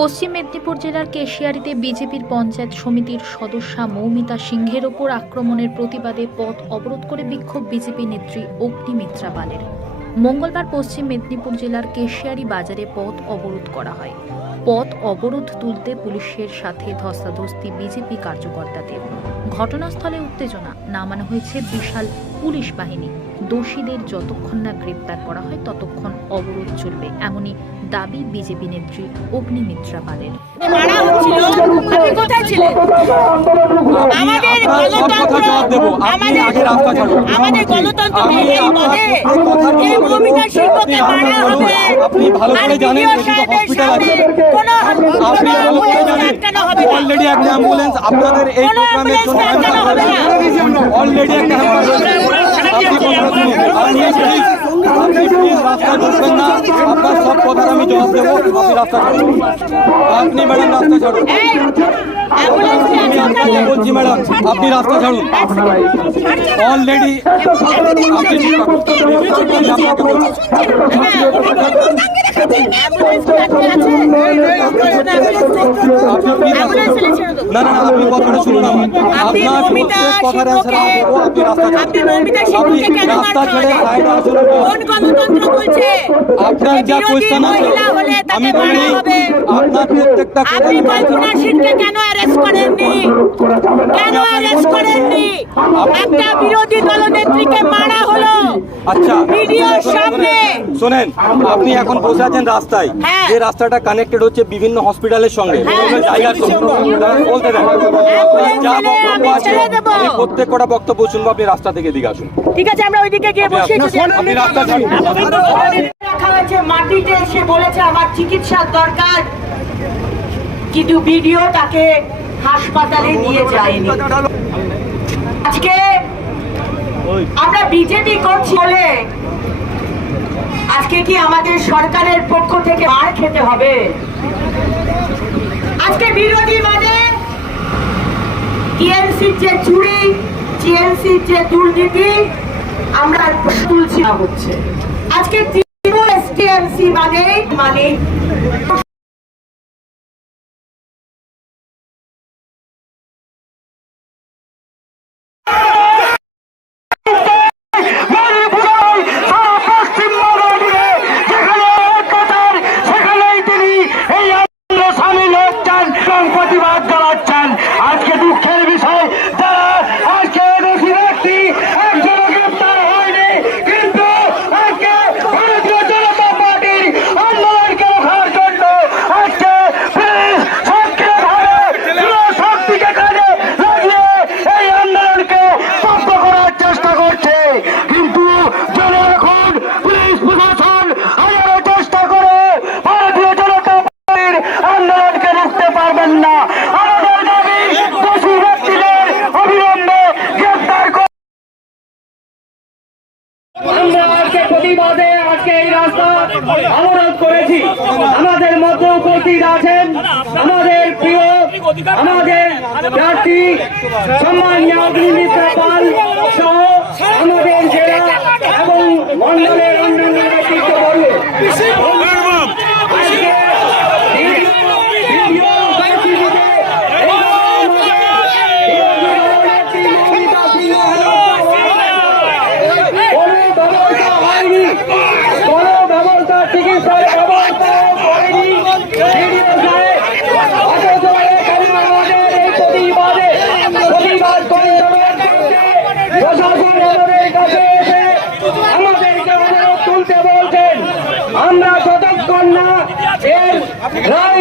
পশ্চিম মেদিনীপুর জেলার কেশিয়ারিতে বিজেপির পঞ্চায়েত সমিতির সদস্যা মৌমিতা সিংহের ওপর আক্রমণের প্রতিবাদে পথ অবরোধ করে বিক্ষোভ বিজেপি নেত্রী অগ্নিমিত্রা পালের। মঙ্গলবার পশ্চিম মেদিনীপুর জেলার কেশিয়ারি বাজারে পথ অবরোধ করা হয়। পথ অবরোধ তুলতে পুলিশের সাথে ধস্তাধস্তি বিজেপি কার্যকর্তাদের। ঘটনাস্থলে উত্তেজনা, নামানো হয়েছে বিশাল পুলিশ বাহিনী। দোষীদের যতক্ষণ না গ্রেপ্তার করা হয় ততক্ষণ অবরোধ চলবে এমনই দাবি বিজেপি নেত্রী অগ্নিমিত্রা পালের। আমাদের গণতন্ত্র মারা হবে। আপনি ভালো করে জানেন হসপিটাল আছে। আপনি ভালো করে জানেন অলরেডি একটা অ্যাম্বুলেন্স আপনাদের এই প্রোগ্রামের জন্য। অলরেডি একটা অ্যাম্বুলেন্স 好你们起 রাস্তা ঢুকবেন না আপনার সব কথার আমি জবাব দেবো আপনি রাস্তা ছাড়ুন আপনি ম্যাডাম রাস্তা ছাড়ুন আমি আপনাকে বলছি ম্যাডাম আপনি রাস্তা ছাড়ুন অলরেডি না না আপনি কথাটা শুনুন আপনার প্রত্যেক কথার অ্যান্সার আপনি রাস্তা ছাড়ুন আপনি রাস্তা ছেড়ে? আসুন কোন গণতন্ত্র বলছে। আপনার যা বিরোধী কোয়েশ্চেন আছে আমি বলি আপনার প্রত্যেকটা আপনি কল্পনা সিংকে কেন অ্যারেস্ট করেননি? কেন অ্যারেস্ট করেননি? একটা বিরোধী দলনেত্রীকে মারা হলো। আচ্ছা ভিডিওর সামনে। শোনেন আপনি এখন বসে আছেন রাস্তায়। হ্যাঁ। যে রাস্তাটা কানেক্টেড হচ্ছে বিভিন্ন হসপিটালের সঙ্গে। হ্যাঁ। জায়গার বলতে দেন। যা বক্তব্য আছে প্রত্যেক কটা বক্তব্য শুনব আপনি রাস্তা থেকে দিকে আসুন। ঠিক আছে আমরা ওইদিকে গিয়ে বসি আপনি রাস্তা মাটিতে এসে বলেছে আমার চিকিৎসার দরকার কিন্তু ভিডিও তাকে হাসপাতালে নিয়ে যায়নি আজকে আমরা বিজেপি করছি বলে আজকে কি আমাদের সরকারের পক্ষ থেকে মার খেতে হবে? আজকে বিরোধী মানে টিএমসির যে চুরি টিএমসির যে দুর্নীতি? আমরা তুলছি হচ্ছে। আজকে মানে মানে পারবেন না। আমাদের দাবি দোষী ব্যক্তিদের অবিলম্বে আমরা আজকে প্রতিবাদে আজকে এই রাস্তা অবরোধ করেছি। আমাদের মধ্যে উপস্থিত আছেন আমাদের প্রিয়, আমাদের প্রার্থী, সম্মানীয় অগ্নিমিত্রা পাল সহ আমাদের জেলা এবং মন্ডলের অন্যান্য ব্যক্তিত্ববর্গ রাম